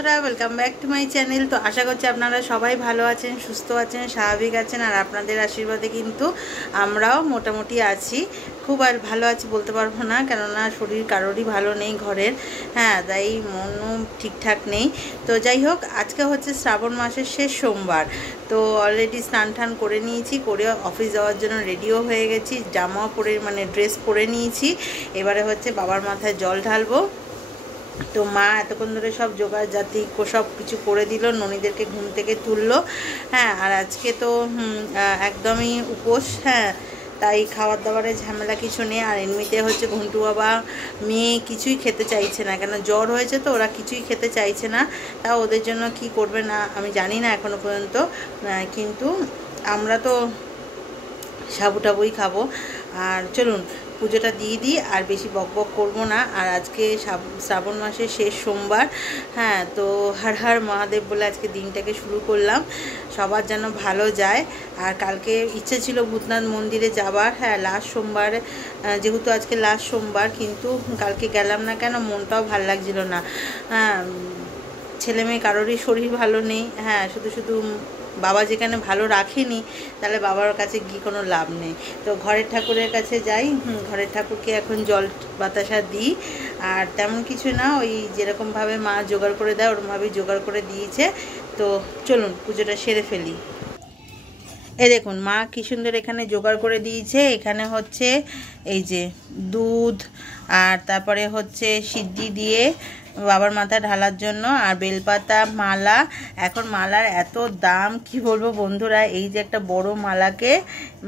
বন্ধুরা, welcome back to my channel. তো আশা করছি আপনারা সবাই ভালো আছেন, সুস্থ আছেন, স্বাভাবিক আছেন। আর আপনাদের আশীর্বাদে কিন্তু আমরাও মোটামুটি আছি। খুব আর ভালো আছি বলতে পারবো না, কেননা শরীর কারোরই ভালো নেই ঘরের। তাই মনও ঠিকঠাক নেই। তো যাই হোক, আজকে হচ্ছে শ্রাবণ মাসের শেষ সোমবার। তো অলরেডি স্নান টান করে নিয়েছি, করে অফিস যাওয়ার জন্য রেডিও হয়ে গেছি, জামাও পরে ড্রেস পরে নিয়েছি। এবারে হচ্ছে বাবার মাথায় জল ঢালবো। তো মা এতক্ষণ ধরে সব জোগাড় জাতি সব কিছু করে দিল, ননীদেরকে ঘুম থেকে তুললো। আর আজকে তো একদমই উপোস। তাই খাবার দাবারের ঝামেলা কিছু নেই। আর এমনিতে হচ্ছে ঘন্টু বাবা মেয়ে কিছুই খেতে চাইছে না, কেন জ্বর হয়েছে তো ওরা কিছুই খেতে চাইছে না। তা ওদের জন্য কি করবে না আমি জানি না এখনো পর্যন্ত, কিন্তু আমরা তো সাবু টাবুই খাবো। আর চলুন পুজোটা দিয়ে দিই, আর বেশি বকবক করবো না। আর আজকে শ্রাবণ মাসের শেষ সোমবার। তো হর হর মহাদেব বলে আজকে দিনটাকে শুরু করলাম। সবার যেন ভালো যায়। আর কালকে ইচ্ছে ছিল ভূতনাথ মন্দিরে যাবার, লাস্ট সোমবার, যেহেতু আজকে লাস্ট সোমবার, কিন্তু কালকে গেলাম না। কেন, মনটাও ভাল লাগছিল না। ছেলে মেয়ে কারোরই শরীর ভালো নেই। শুধু শুধু বাবা যেখানে ভালো রাখেনি, তাহলে বাবার কাছে গিয়ে কোনো লাভ নেই। তো ঘরের ঠাকুরের কাছে যাই, ঘরের ঠাকুরকে এখন জল বাতাসা দিই। আর তেমন কিছু না, ওই যেরকমভাবে মা জোগাড় করে দেয় ওরকমভাবেই জোগাড় করে দিয়েছে। তো চলুন পুজোটা সেরে ফেলি। দেখুন মা কি সুন্দর এখানে জোগাড় করে দিয়েছে। এখানে হচ্ছে এই যে দুধ, আর তারপরে হচ্ছে সিদ্ধি দিয়ে বাবার মাথায় ঢালার জন্য, আর বেলপাতা, মালা। এখন মালার এত দাম কি বলবো বন্ধুরা। এই যে একটা বড় মালাকে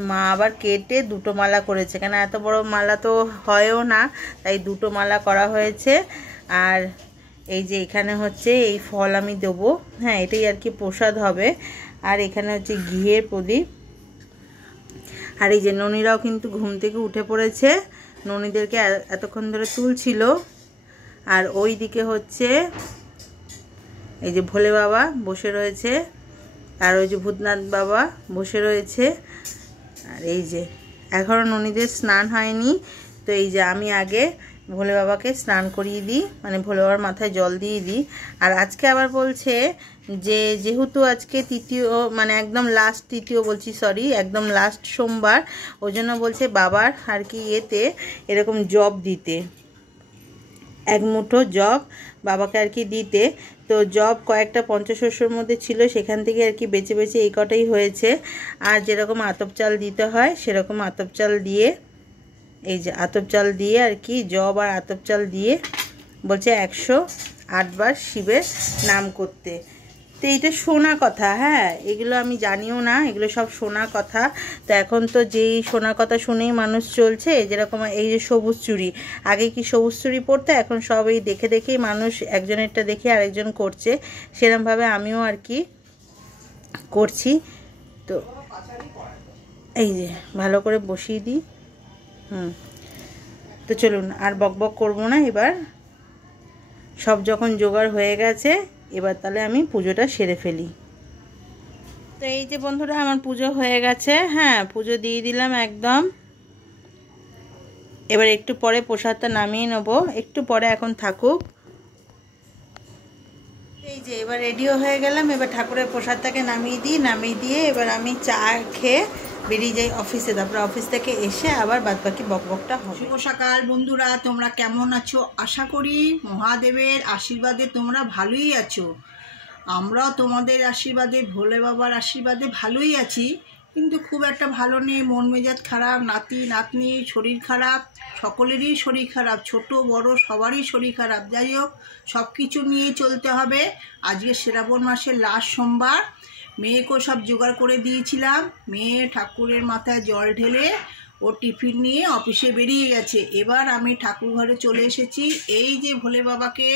মা আবার কেটে দুটো মালা করেছে, কেন এত বড় মালা তো হয়ও না, তাই দুটো মালা করা হয়েছে। আর এই যে এখানে হচ্ছে এই ফল আমি দেবো, এটাই আর কি প্রসাদ হবে। আর এখানে হচ্ছে ঘিয়ের প্রদীপ। আর এই যে ননীরাও কিন্তু ঘুম থেকে উঠে পড়েছে, ননীদেরকে এতক্ষণ ধরে তুলছিল। আর ওই দিকে হচ্ছে এই যে ভোলে বাবা বসে রয়েছে, আর ওই যে ভূতনাথ বাবা বসে রয়েছে। আর এই যে এখনও ননীদের স্নান হয়নি। তো এই যে আমি আগে ভোলে বাবাকে স্নান করিয়ে দিই, ভোলে বাবার মাথায় জল দিয়ে দিই। আর আজকে আবার বলছে যে যেহেতু আজকে তৃতীয়, একদম লাস্ট, তৃতীয় বলছি সরি, একদম লাস্ট সোমবার, ওই জন্য বলছে বাবার আর কি এরকম জব দিতে, এক মুঠো জব বাবাকে আর কি দিতে। তো জব কয়েকটা পঞ্চশস্যর মধ্যে ছিল, সেখান থেকে আর কি বেছে বেছে এই কটাই হয়েছে। আর যেরকম আতপ চাল দিতে হয় সেরকম আতপ চাল দিয়ে, এই যে আতপ চাল দিয়ে আর কি জব আর আতপ চাল দিয়ে বলছে 108 বার শিবের নাম করতে। তো এইটা শোনা কথা, এগুলো আমি জানিও না, এগুলো সব শোনা কথা। তো এখন তো যেই শোনা কথা শুনেই মানুষ চলছে। যেরকম এই যে সবুজ চুড়ি, আগে কি সবুজ চুড়ি পরতে, এখন সব এই দেখে দেখেই মানুষ একজনেরটা দেখে আরেকজন করছে। সেরকমভাবে আমিও আর কি করছি। তো এই যে ভালো করে বসিয়ে দিই। তো চলুন আর বকবক করবো না। এবার সব যখন জোগাড় হয়ে গেছে, এবার তাহলে আমি পুজোটা সেরে ফেলি। তো এই যে বন্ধুরা আমার পুজো হয়ে গেছে, পুজো দিয়ে দিলাম একদম। এবার একটু পরে প্রসাদটা নামিয়ে নেব, একটু পরে, এখন থাকুক। এই যে এবার রেডিও হয়ে গেলাম। এবার ঠাকুরের প্রসাদটাকে নামিয়ে দিই, নামিয়ে দিয়ে এবার আমি চা খেয়ে বেরিয়ে যাই অফিসে। তারপরে অফিস থেকে এসে আবার বাদবাকি বকবকটা হবে। শুভ সকাল বন্ধুরা, তোমরা কেমন আছো? আশা করি মহাদেবের আশীর্বাদে তোমরা ভালোই আছো। আমরাও তোমাদের আশীর্বাদে, ভোলে বাবার আশীর্বাদে ভালোই আছি, কিন্তু খুব একটা ভালো নেই। মন মেজাজ খারাপ, নাতি নাতনি শরীর খারাপ, সকলেরই শরীর খারাপ, ছোট বড় সবারই শরীর খারাপ। যাই হোক, সব কিছু নিয়েই চলতে হবে। আজকে শ্রাবণ মাসের লাস্ট সোমবার। মেয়েকেও সব জোগাড় করে দিয়েছিলাম। মেয়ে ঠাকুরের মাথায় জল ঢেলে ও টিফিন নিয়ে অফিসে বেরিয়ে গেছে। এবার আমি ঠাকুর ঘরে চলে এসেছি। এই যে ভোলে বাবাকে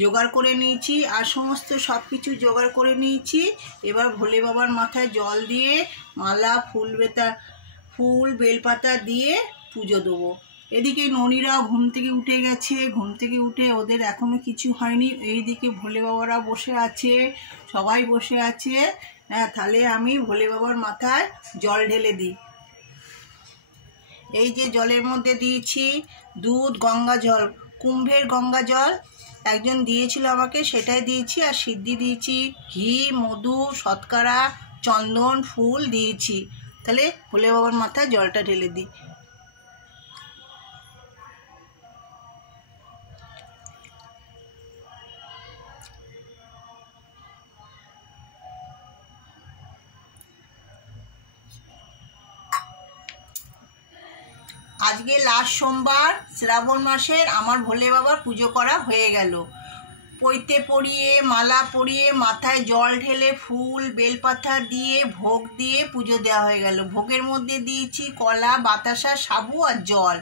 জোগাড় করে নিয়েছি, আর সমস্ত সব কিছু জোগাড় করে নিয়েছি। এবার ভোলে বাবার মাথায় জল দিয়ে মালা, ফুল বেলপাতা দিয়ে পুজো দেবো। এদিকে ননীরাও ঘুম থেকে উঠে গেছে, ঘুম থেকে উঠে ওদের এখনো কিছু হয়নি। এইদিকে ভোলে বাবারা বসে আছে, সবাই বসে আছে। তাহলে আমি ভোলে বাবার মাথায় জল ঢেলে দিই। এই যে জলের মধ্যে দিয়েছি দুধ, গঙ্গা জল, কুম্ভের গঙ্গা জল, একজন দিয়েছিল আমাকে, সেটাই দিয়েছি। আর সিদ্ধি দিয়েছি, ঘি, মধু, শতকরা, চন্দন, ফুল দিয়েছি। তাহলে ভোলে বাবার মাথায় জলটা ঢেলে দিই। আজকে লাস্ট সোমবার শ্রাবণ মাসের আমার ভোলে বাবার পুজো করা হয়ে গেল। পৈতে পরিয়ে, মালা পরিয়ে, মাথায় জল ঢেলে, ফুল বেলপাতা দিয়ে, ভোগ দিয়ে পুজো দেওয়া হয়ে গেল। ভোগের মধ্যে দিয়েছি কলা, বাতাসা, সাবু আর জল।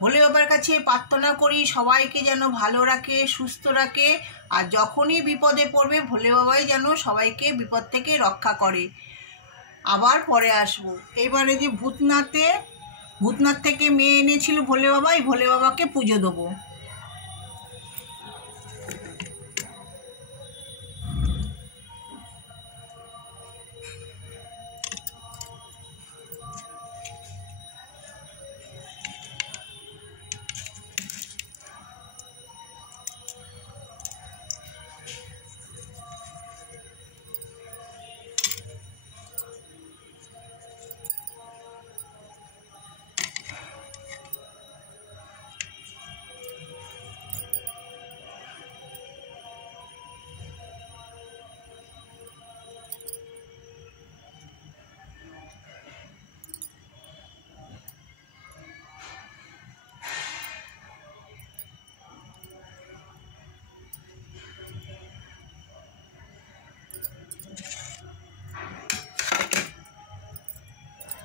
ভোলে বাবার কাছে প্রার্থনা করি সবাইকে যেন ভালো রাখে, সুস্থ রাখে, আর যখনই বিপদে পড়বে ভোলে বাবাই যেন সবাইকে বিপদ থেকে রক্ষা করে। আবার পরে আসবো। এবারে যে ভূতনাথ থেকে মেয়ে এনেছিল ভোলে বাবা, এই ভোলে বাবাকে পুজো দেবো।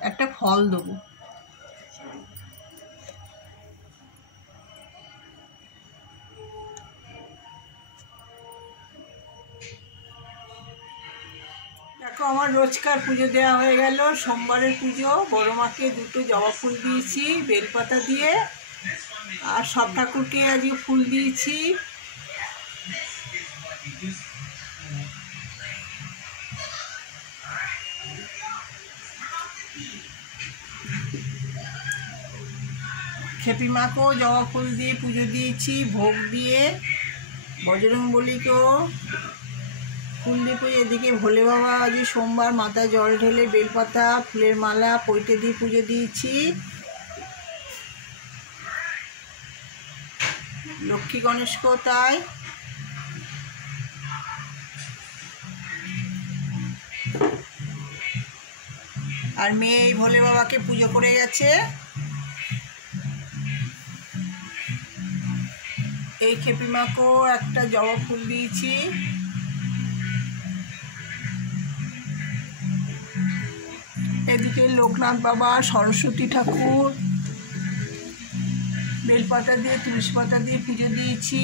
একটা ফল দেবো। দেখো আমার রোজকার পুজো দেওয়া হয়ে গেল। সোমবারের পুজো, বড় মাকে দুটো জবা ফুল দিয়েছি বেলপাতা দিয়ে, আর সব ঠাকুরকে আজকে ফুল দিয়েছি। খেপি মাকেও জবা ফুল দিয়ে পুজো দিয়েছি, ভোগ দিয়ে। বজরংবলীকেও ফুল দিয়ে পুজো। এদিকে ভোলে বাবা আজ সোমবার, মাথায় জল ঢেলে বেলপাতা, ফুলের মালা, পৈতে দিয়ে পুজো দিয়েছি। লক্ষ্মী গণেশকেও তাই। আর মেয়ে এই ভোলে বাবাকে পুজো করে গেছে। এই খেপি মাকেও একটা জবা ফুল দিয়েছি। এদিকে লোকনাথ বাবা, সরস্বতী ঠাকুর বেলপাতা দিয়ে, তুলসী পাতা দিয়ে পুজো দিয়েছি।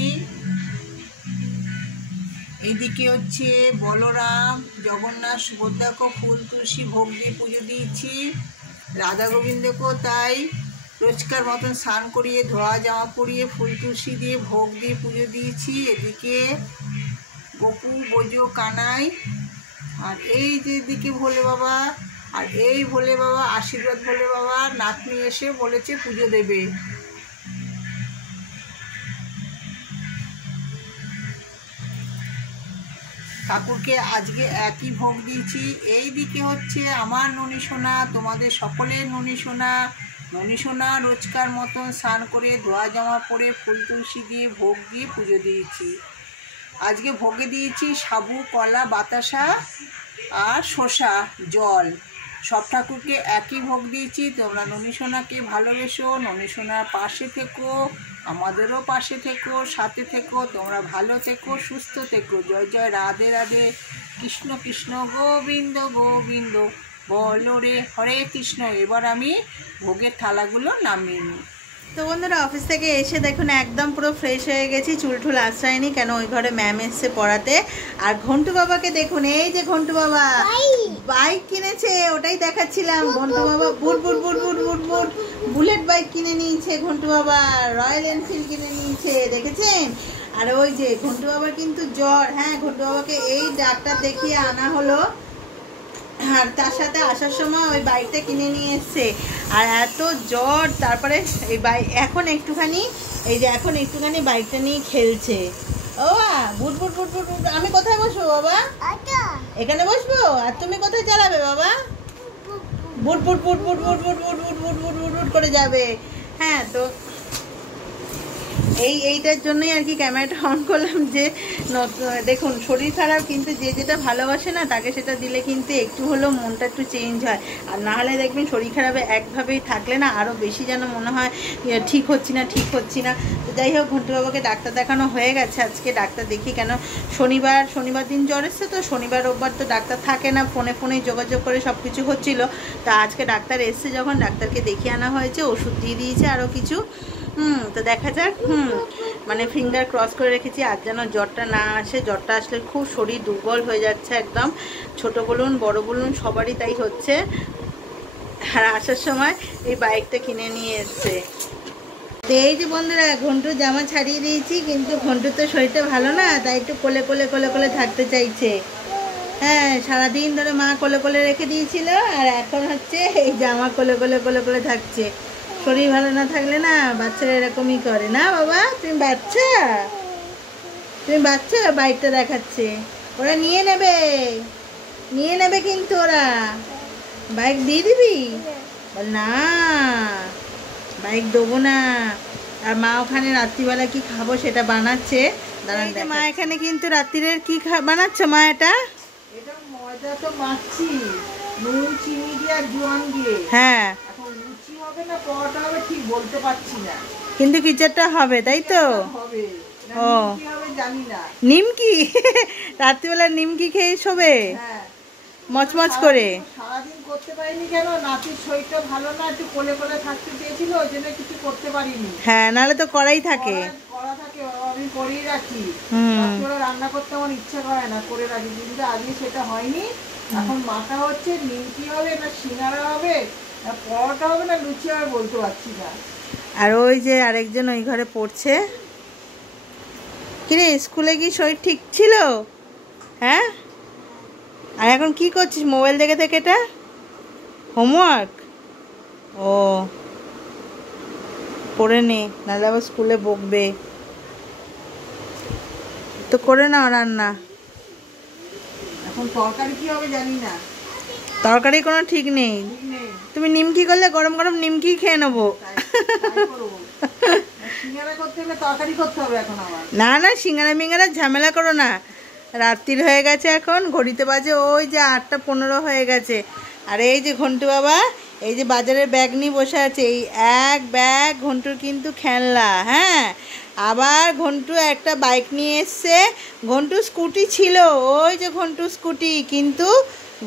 এদিকে হচ্ছে বলরাম, জগন্নাথ, সুভদ্রাকেও ফুল, তুলসী, ভোগ দিয়ে পুজো দিয়েছি। রাধা গোবিন্দকেও তাই রোজকার মতন স্নান করিয়ে, ধোয়া জামা পরিয়ে, ফুল তুলসী দিয়ে, ভোগ দিয়ে পুজো দিয়েছি। এদিকে গোপু, বোজো, কানাই, আর এই যে এদিকে ভোলে বাবা। আর এই ভোলে বাবা, আশীর্বাদ ভোলে বাবা নাতনি এসে বলেছে পুজো দেবে। ঠাকুরকে আজকে একই ভোগ দিয়েছি। এই দিকে হচ্ছে আমার ননী সোনা, তোমাদের সকলের ননী সোনা। ননী সোনা রোজকার মতন স্নান করে, ধোয়া জামা পরে, ফুল তুলসী দিয়ে, ভোগ দিয়ে পুজো দিয়েছি। আজকে ভোগে দিয়েছি সাবু, কলা, বাতাসা আর শসা, জল। সব ঠাকুরকে একই ভোগ দিয়েছি। তোমরা ননী সোনাকে ভালোবেসো, ননী সোনার পাশে থেকো, আমাদেরও পাশে থেকো, সাথে থেকো। তোমরা ভালো থেকো, সুস্থ থেকো। জয় জয় রাধে রাধে। কৃষ্ণ কৃষ্ণ গোবিন্দ গোবিন্দ বলো রে হরে কৃষ্ণ। এবার আমি ভোগের থালাগুলো নামিয়ে নিই। তো বন্ধুরা, অফিস থেকে এসে দেখুন একদম পুরো ফ্রেশ হয়ে গেছি, চুল টুল আশ্রয়নি, কেন ওই ঘরে ম্যাম এসছে পড়াতে। আর ঘন্টু বাবাকে দেখুন, এই যে ঘন্টু বাবা বাইক কিনেছে, ওটাই দেখাচ্ছিলাম। ঘন্টু বাবা বুট বুট বুট বুট বুট বুট বুলেট বাইক কিনে নিয়েছে ঘন্টু বাবা, রয়্যাল এনফিল্ড কিনে নিয়েছে, দেখেছেন? আর ওই যে ঘন্টু বাবার কিন্তু জ্বর, হ্যাঁ ঘন্টু বাবাকে এই ডাক্তার দেখিয়ে আনা হলো, আর তার সাথে আসার সময় ওই বাইকটা কিনে নিয়ে এসছে। আর এত জ্বর, তারপরে এই বাইক এখন একটুখানি বাইকটা নিয়ে খেলছে। ও বুট বুট বুট বুট বুট। আমি কোথায় বসবো বাবা? এখানে বসবো। আর তুমি কোথায় চালাবে বাবা? বুট বুট বুট বুট বুট বুট বুট বুট বুট বুট বুট বুট করে যাবে। হ্যাঁ, তো এইটার জন্যই আর কি ক্যামেরাটা অন করলাম যে দেখুন শরীর খারাপ, কিন্তু যে যেটা ভালোবাসে না তাকে সেটা দিলে কিন্তু একটু হলেও মনটা একটু চেঞ্জ হয়। আর না হলে দেখবেন শরীর খারাপে একভাবেই থাকলে না আরও বেশি যেন মনে হয় ঠিক হচ্ছি না ঠিক হচ্ছি না। তো যাই হোক, ঘন্টু বাবাকে ডাক্তার দেখানো হয়ে গেছে। আজকে ডাক্তার দেখি, কেন শনিবার দিন জ্বর এসছে, তো শনিবার রোববার তো ডাক্তার থাকে না, ফোনে যোগাযোগ করে সব কিছু হচ্ছিলো। তা আজকে ডাক্তার এসছে যখন, ডাক্তারকে দেখিয়ে আনা হয়েছে, ওষুধ দিয়ে দিয়েছে আরও কিছু। তো দেখা যাক। মানে ফিঙ্গার ক্রস করে রেখেছি আর যেন জ্বরটা না আসে। জ্বরটা আসলে খুব শরীর দুর্বল হয়ে যাচ্ছে একদম, ছোট বলুন বড় বলুন সবারই তাই হচ্ছে। আর আসার সময় এই বাইকটা কিনে নিয়ে এসছে। তো এই যে বন্ধুরা, ঘন্টুর জামা ছাড়িয়ে দিয়েছি, কিন্তু ঘন্টুর তো শরীরটা ভালো না, তাই একটু কোলে কোলে কোলে কোলে থাকতে চাইছে। হ্যাঁ, সারাদিন ধরে মা কোলে কোলে রেখে দিয়েছিল, আর এখন হচ্ছে এই জামা কোলে কোলে কোলে কোলে থাকছে। শরীর ভালো না থাকলে না বাচ্চারা এরকমই করে না বাবা? তুমি বাচ্চা বাইকটা দেখাচ্ছে, ওরা নিয়ে নেবে কিন্তু ওরা বাইক দিয়ে দিবি? বল না, বাইক দেবো না। আর মা ওখানে রাত্রিবেলা কি খাবো সেটা বানাচ্ছে, দাঁড়ান। মা এখানে কিন্তু রাত্রিরের কি বানাচ্ছ মা? এটা ময়দা তো মাখছি নুন চিনি দিয়ে আর জোয়ান দিয়ে। হ্যাঁ, এখন লুচি হবে না পরোটা হবে ঠিক বলতে পারছি না, কিন্তু কিছুটা হবে, তাই তো? হবে। ও জানি না। নিমকি রাত্রিবেলা নিমকি খেয়ে শোবে? হ্যাঁ, মচমচ করে। সারাদিন করতে পারিনি কেন, নাতির শরীরটা ভালো না, একটু কোলে কোলে থাকতে চেয়েছিল, ওই জন্য কিছু করতে পারিনি। হ্যাঁ, নাহলে তো করাই থাকে, করা থাকে, আমি করেই রাখি। রাত্রিবেলা রান্না করতে আমার ইচ্ছা করে না, করে রাখি, কিন্তু আজকে সেটা হয়নি। এখন মাথা হচ্ছে নিমকি হবে না সিঙ্গারা হবে না পরোটা হবে না লুচি হবে বলতে পারছি না। আর ওই যে আরেকজন ওই ঘরে পড়ছে। কিরে, স্কুলে কি শরীর ঠিক ছিল? হ্যাঁ, আর এখন কি করছিস মোবাইল দেখে দেখে? এটা হোমওয়ার্ক। ও, করে নে, নাহলে আবার স্কুলে বকবে। তো করে নাও রান্না। এখন তরকারি কি হবে জানি না, তরকারি কোনো ঠিক নেই। তুমি নিমকি করলে গরম গরম নিমকি খেয়ে নেবো। না না, সিঙ্গারা মিঙ্গারা ঝামেলা করো না, রাত্রির হয়ে গেছে, এখন ঘড়িতে বাজে ওই যে 8:15 হয়ে গেছে। আর এই যে ঘন্টু বাবা এই যে বাজারের ব্যাগ নিয়ে বসে আছে, এই এক ব্যাগ ঘন্টুর কিন্তু খেলনা। হ্যাঁ, আবার ঘন্টু একটা বাইক নিয়ে এসছে। ঘন্টু স্কুটি ছিল, ওই যে ঘন্টু স্কুটি, কিন্তু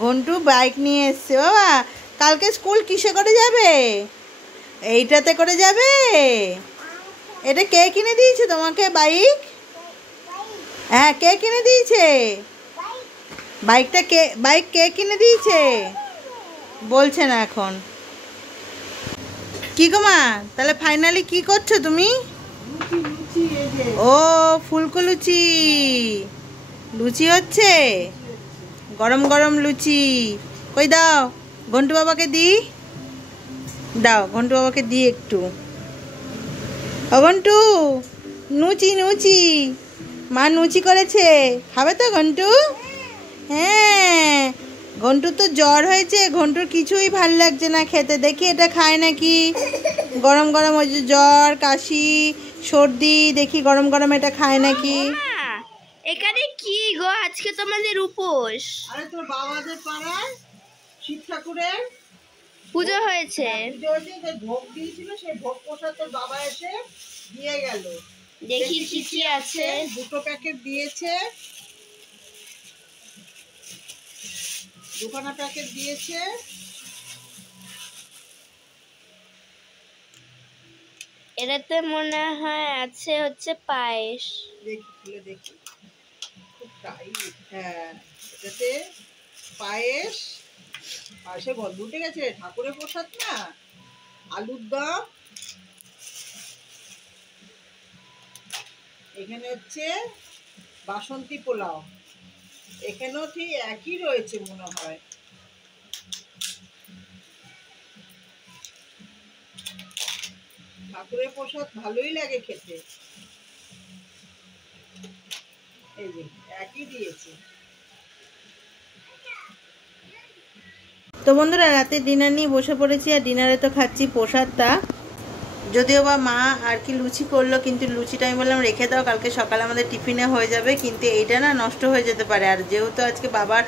ঘন্টু বাইক নিয়ে এসছে। বাবা কালকে স্কুল কিসে করে যাবে? এইটাতে করে যাবে? এটা কে কিনে দিয়েছে তোমাকে বাইক? হ্যাঁ, কে কিনে দিয়েছে বাইকটা? বাইক কে কিনে দিয়েছে বলছে না এখন। কি গো মা, তাহলে ফাইনালি কি করছো তুমি? ও, ফুলকো লুচি, লুচি হচ্ছে, গরম গরম লুচি। কই দাও, ঘন্টু বাবাকে দাও ঘন্টু বাবাকে একটু। ও ঘন্টু, নুচি মা নুচি করেছে, খাবে তো ঘন্টু? হ্যাঁ, ঘন্টু তো জ্বর হয়েছে, ঘন্টুর কিছুই ভাল লাগছে না খেতে। দেখি এটা খায় নাকি, গরম গরম ওই যে জ্বর কাশি সর্দি, দেখি গরম গরম এটা খায় নাকি। এখানে কি গো, আজকে তোমাদের উপোস? আরে তোর বাবাদের পাড়ায় শিব ঠাকুরের পুজো হয়েছে, ভোগ দিয়েছিল, সেই ভোগ প্রসাদ তোর বাবা এসে দিয়ে গেল। দেখি কি কি আছে। 2টো প্যাকেট দিয়েছে, 2খানা প্যাকেট দিয়েছে। এটাতে মনে হয় আছে হচ্ছে পায়েস। দেখি খুলে দেখি, খুব টাইট। হ্যাঁ, এটাতে পায়েস, পায়েসে গন্ধ উঠে গেছে, ঠাকুরের প্রসাদ না। আলুর দম, এখানে হচ্ছে বাসন্তী পোলাও, এখানেও ঠিক একই রয়েছে মনে হয়। ঠাকুরের প্রসাদ ভালোই লাগে খেতে। এই যে একই দিয়েছে। তো বন্ধুরা রাতে ডিনার নিয়ে বসে পড়েছি, আর ডিনারে তো খাচ্ছি প্রসাদটা। যদিও বা মা আর কি লুচি করলো, কিন্তু লুচিটা আমি বললাম রেখে দাও, কালকে সকালে আমাদের টিফিনে হয়ে যাবে, কিন্তু এইটা না নষ্ট হয়ে যেতে পারে। আর যেহেতু আজকে বাবার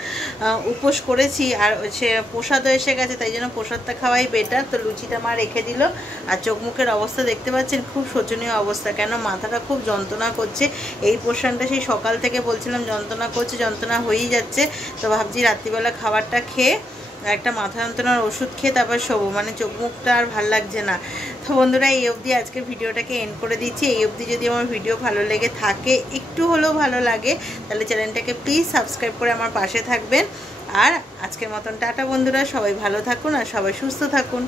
উপোস করেছি আর সে প্রসাদও এসে গেছে, তাই জন্য প্রসাদটা খাওয়াই বেটার। তো লুচিটা মা রেখে দিল। আর চোখ মুখের অবস্থা দেখতে পাচ্ছেন, খুব শোচনীয় অবস্থা, কেন মাথাটা খুব যন্ত্রণা করছে। এই পোর্শনটা সেই সকাল থেকে বলছিলাম যন্ত্রণা করছে, যন্ত্রণা হয়েই যাচ্ছে। তো ভাবছি রাত্রিবেলা খাবারটা খেয়ে একটা মাথা যন্ত্রণার ওষুধ খেয়ে তারপর শোবো, মানে চোখ মুখটা আর ভাল লাগছে না। তো বন্ধুরা এই অবধি আজকের ভিডিওটাকে এন্ড করে দিচ্ছি। এই অবধি যদি আমার ভিডিও ভালো লেগে থাকে, একটু হলেও ভালো লাগে, তাহলে চ্যানেলটাকে প্লিজ সাবস্ক্রাইব করে আমার পাশে থাকবেন। আর আজকের মতন টাটা বন্ধুরা, সবাই ভালো থাকুন আর সবাই সুস্থ থাকুন।